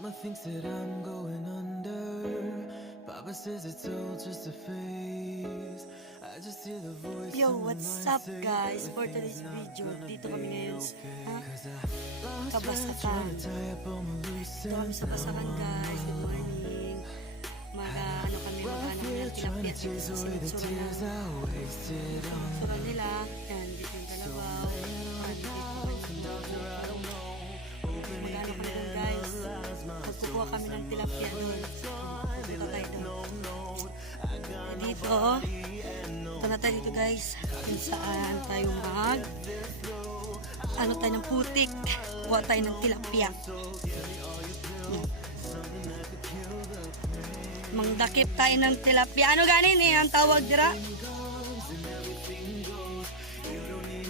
Mama thinks that I'm going under. Papa says it's all just a phase. I just hear the voice. Yo, what's up guys? For today's video, dito kami ngayon sa Kabasakan. Dito kami sa Kabasakan guys. Good morning. Ano kami maghanap ng tilapia dito sa sinutsura nila. Yan, dito yung dalawaw. Maghanap kami doon guys. Magkukuha kami ng tilapia doon. Punta tayo doon. Dito, ito na tayo dito guys. Kung saan tayo ano tayo ng putik. Kuha tayo ng tilapia. Mangdakip tayo ng tilapia. Ano ganin eh? Ang tawag dira?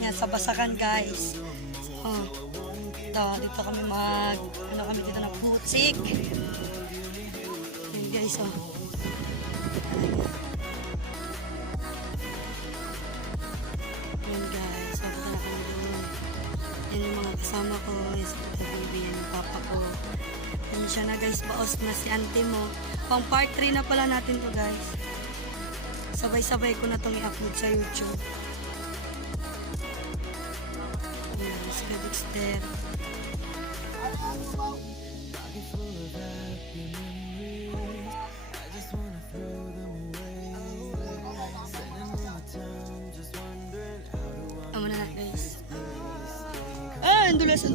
Yan, sa Basakan guys. So, dito kami ano kami dito ng putik. Yan guys, Yan guys, punta na kami doon. Yan yung mga kasama ko. Yes, yan yung papa ko. Yan siya na guys, baos na si auntie mo. Pang part 3 na pala natin to guys. Sabay-sabay ko na itong i-upload sa YouTube. Yan, si Dexter. Amo na guys. Ang dulas.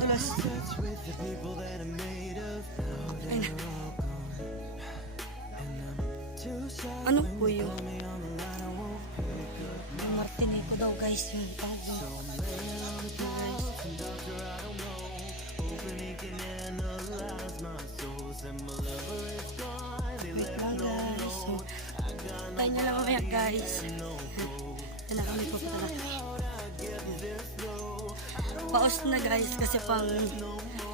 Ay na. Ano po yun? Martinico daw guys yun. Wait lang guys. Tayo nyo lang mamaya guys. Yan na kami po talaga. Paus na guys kasi pang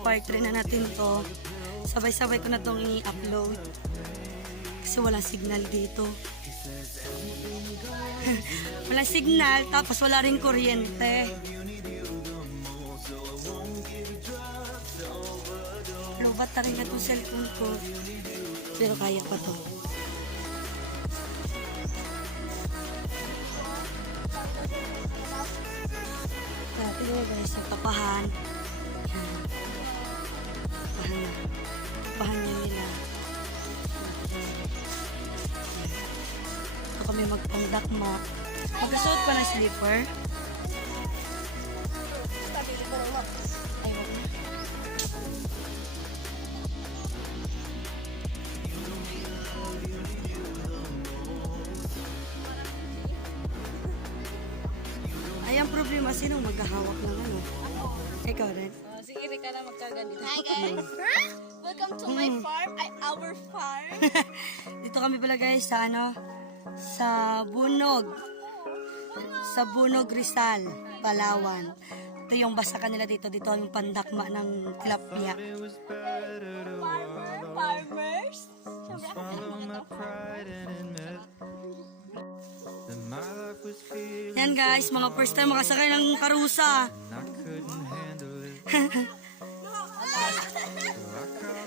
part 3 na natin to. Sabay-sabay ko na itong i-upload. Kasi walang signal dito. Walang signal, tapos wala rin kuryente. Lobat na rin na itong cellphone ko. Pero kaya pa to. Dati ko guys, nagpapahan. Papahan niya nila. Ito kami magpangdakma. Magkasuot pa ng slipper. Ay, ang problema, sinong maghahawak ng ano? Ikaw rin? Sige, ka na magkarga dito. Hi guys! Welcome to my farm, our farm. Dito kami pala guys sa sa Bunog. Sa Bunog, Rizal, Palawan. Ito yung Basakan nila dito. Dito yung pandakma ng tilapia. Farmers. Yan guys, mga first time makasakay ng karusa.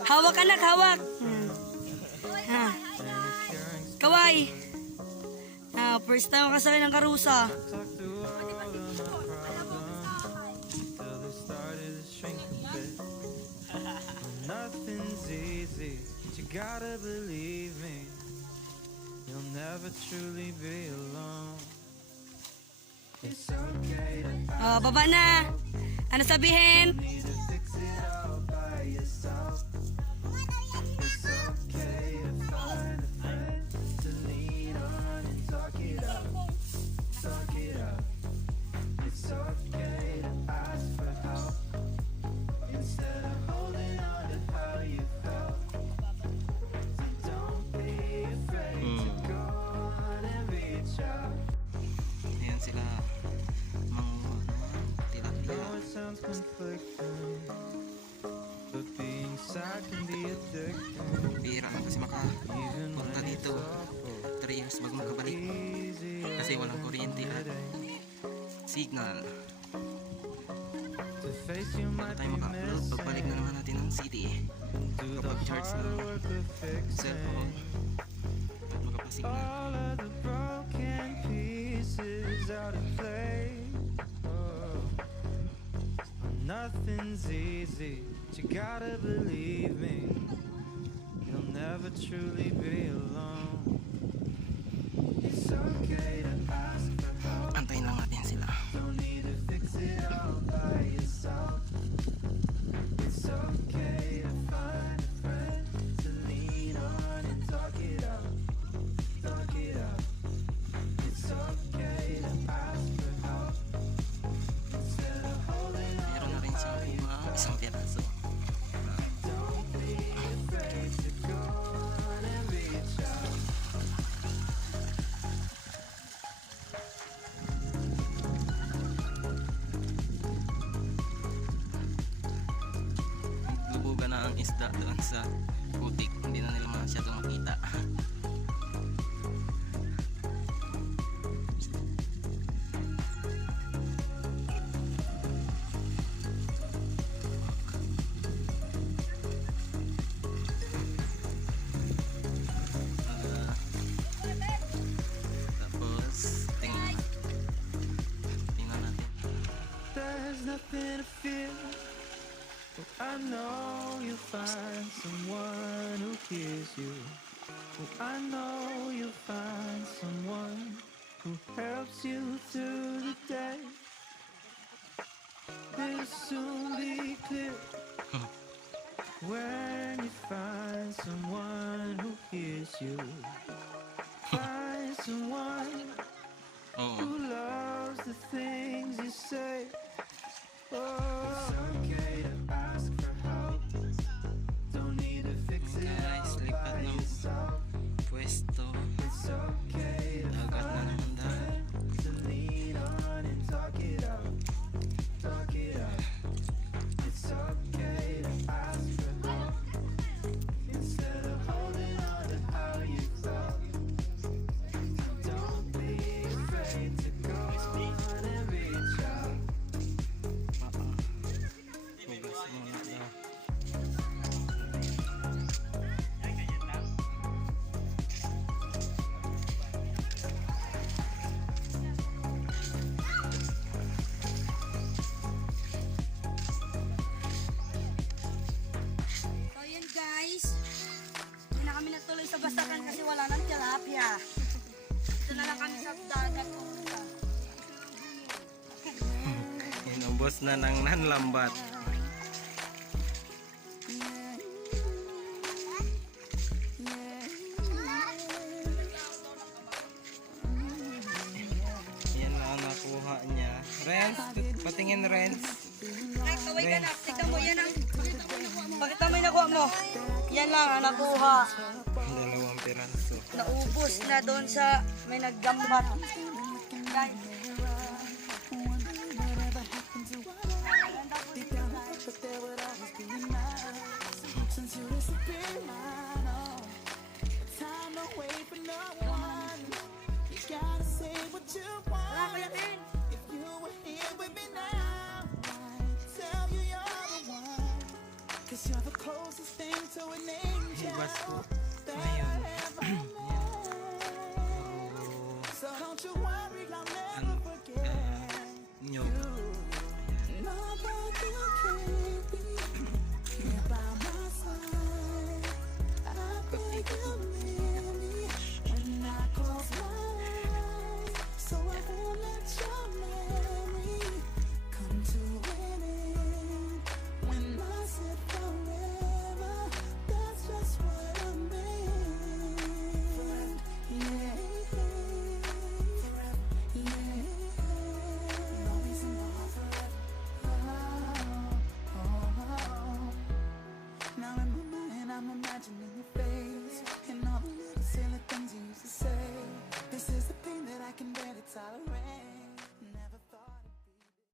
Hawak anak, hawak. Kaway. First time makasakay ng karusa. Nothing's easy, but you gotta believe me. You'll never truly be alone. It's okay to Baba na. Ano sabihin? need to fix it all by yourself. It's okay to find a friend to lean on and talk it up. Talk it up. It's okay to ask for help instead of holding on to how you felt. So don't be afraid to go on and reach out. Ayan sila tilapia. Though it sounds conflicting, but being sad can be addicting. Bihira lang kasi makapunta dito 3 years bago makabalik kasi walang kuryente at signal. To face you Bago might tayo be maka-upload, pagbalik na naman natin ng city. kapag charge ng cellphone at makapasing na. All of the broken pieces out of place. Oh, nothing's easy, but you gotta believe me. You'll never truly be alone. It's okay to ask for help. Antayin lang natin sila. Don't need to fix it all by yourself. It's okay to find a friend to lean on and talk it out. Talk it out. It's okay to ask for help instead of holding on. Meron na rin siyang kuha isang piraso. Don't be afraid to go on and reach out. Lubugan na ang isda doon sa putik. Hindi na nila masyadong makita. Tapos tingnan natin. There's nothing to fear. Oh, I know you'll find someone who hears you. Oh, I know you'll find someone who helps you through the day. It'll soon be clear when you find someone who hears you. Find someone Oo. who loves the things you say. Oh, it's okay to ask for help. Don't need to fix it Guys, all lipat by ng yourself. pwesto. It's okay to Dagat na naman dahil. to lean on and talk it out. Talk it out. It's okay to ask for help instead of holding on to how you felt. Don't be afraid to go on and reach out. Hugas muna daw. So yun guys, hindi na kami natuloy sa basakan kasi wala nang tilapia. Ito na lang kami sa dagat pumunta. Inubos na ng nanlambat. Yan lang ang nakuha niya. Renz, patingin Renz. Ay, kaway ka na. Tignan mo yan ang... Pakita mo yung nakuha mo. Yan lang ang nakuha. Dalawang piraso. Naubos na doon sa may naggambat. Guys. Wala ko yakin. Cause you're the closest thing to an angel. Hugas po. Ngayon.